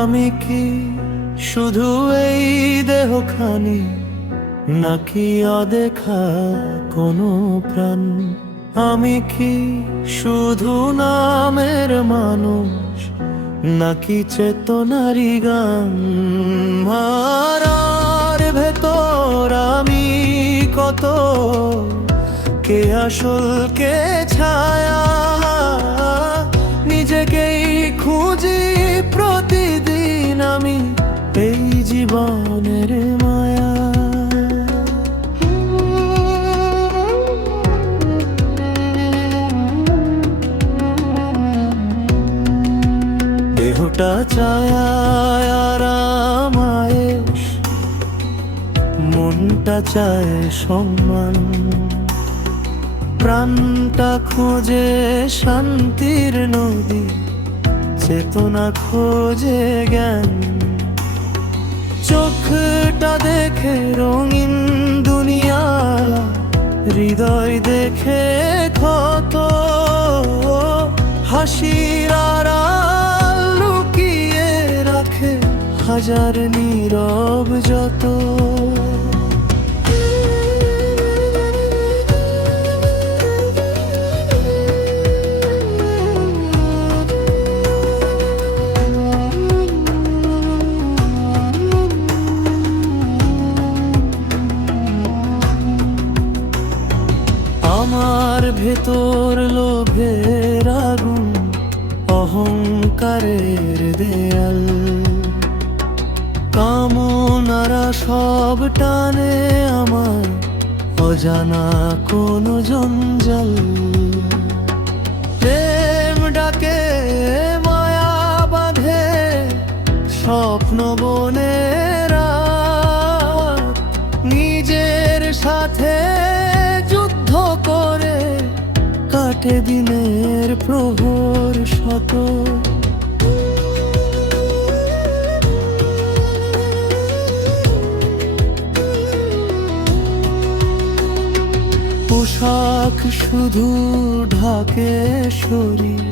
আমি কি শুধু এই দেহখানি, নাকি অদেখা কোনো প্রাণ? আমি কি শুধু নামের মানুষ, নাকি চেতনারি গান? মারার ভেতর আমি কত, কে আসল কে ছায়া? নিজেকেই খুঁজি প্রতিদিন আমি এই জীবনের মায়া। দেহটা চায় আরাম আয়েশ, মনটা চায় সম্মান, প্রাণটা খোঁজে শান্তির নদী, চেতনা খোঁজে জ্ঞান। চোখটা দেখে রঙিন দুনিয়া, হৃদয় দেখে ক্ষত, হাসির আড়াল লুকিয়ে রাখে হাজার নীরব যত। আমার ভেতর লোভের আগুন, অহংকারের দেয়াল, কামনারা সব টানে আমার অজানা কোনো জঞ্জাল। প্রেম ডাকে মায়া বাঁধে স্বপ্ন বনেরা, নিজের সাথে যুদ্ধ করে কাটে দিনের প্রহর শত। পোশাক শুধু ঢাকে শরীর,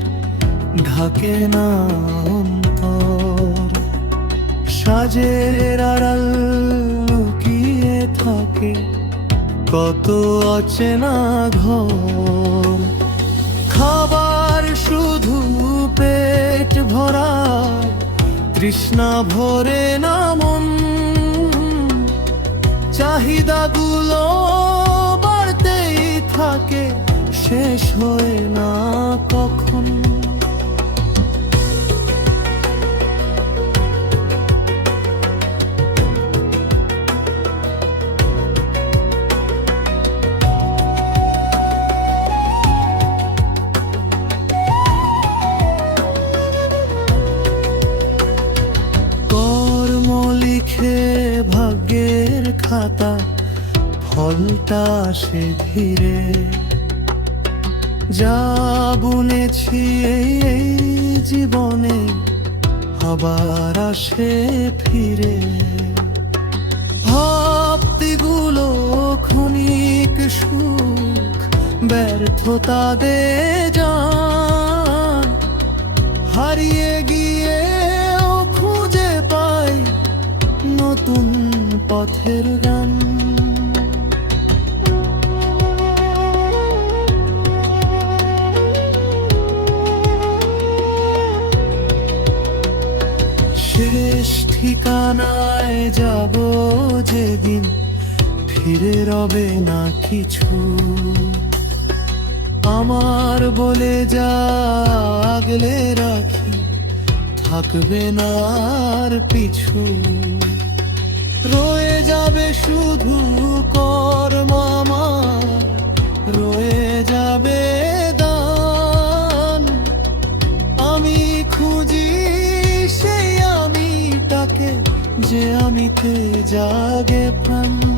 ঢাকে না অন্তর। সাজের আড়াল লুকিয়ে থাকে কত অচেনা ঘর। খাবার শুধু পেট ভরা, তৃষ্ণা ভরে না মন। চাহিদাগুলো বাড়তেই থাকে, শেষ হয় না কখন। লিখে ভাগ্যের খাতা, ফলটা আসে ধীরে। যা বুনেছি এই জীবনে আবার আসে ফিরে। ভাবতিগুলো ক্ষণিক সুখ, ব্যর্থতা দে যান। হারিয়ে গিয়ে খুঁজে পাই নতুন পথের গান। শেষ ঠিকানায় যাব যেদিন, ফিরে রবে না কিছু। আমার বলে যা আগলে রাখি, থাকবে না আর পিছু। রয়ে যাবে শুধু কর্ম আমার, রয়ে যাবে পানিতে জাগে প্রাণ।